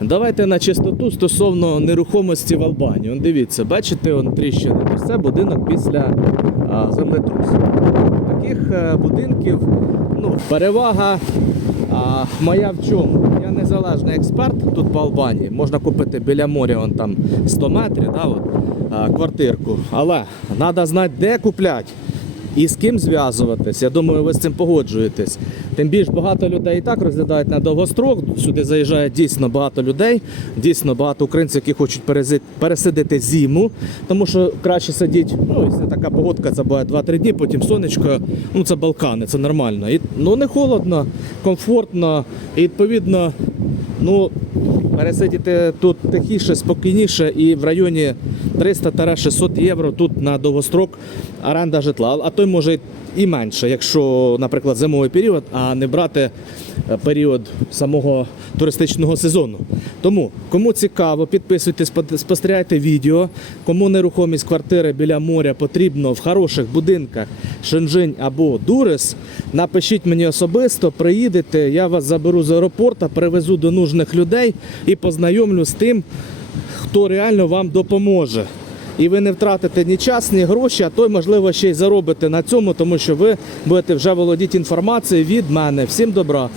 Давайте на чистоту стосовно нерухомості в Албанії. Он дивіться, бачите, он тріщини. Це будинок після а, землетрусу. Таких е, будинків ну, перевага а, моя в чому? Я незалежний експерт тут по Албанії. Можна купити біля моря он там 100 метрів, да, от, а, квартирку. Але треба знати, де купляти. І з ким зв'язуватись, я думаю, ви з цим погоджуєтесь. Тим більш багато людей і так розглядають на довгострок. Сюди заїжджає дійсно багато людей, дійсно багато українців, які хочуть пересидити зиму, тому що краще сидіти, ну, якщо така погодка, це буде 2-3 дні, потім сонечко, ну це Балкани, це нормально. І, ну не холодно, комфортно, і відповідно, ну, пересидіти тут тихіше, спокійніше і в районі 300-600 євро тут на довгострок оренда житла. А той може і менше, якщо, наприклад, зимовий період, а не брати е, період самого туристичного сезону. Тому, кому цікаво, підписуйтесь, спо- спостерігайте відео. Кому нерухомість квартири біля моря потрібно в хороших будинках Шенжинь або Дурес, напишіть мені особисто, приїдете, я вас заберу з аеропорту, привезу до нужних людей і познайомлю з тим, хто реально вам допоможе. І ви не втратите ні час, ні гроші, а то й, можливо, ще й заробите на цьому, тому що ви будете вже володіти інформацією від мене. Всім добра!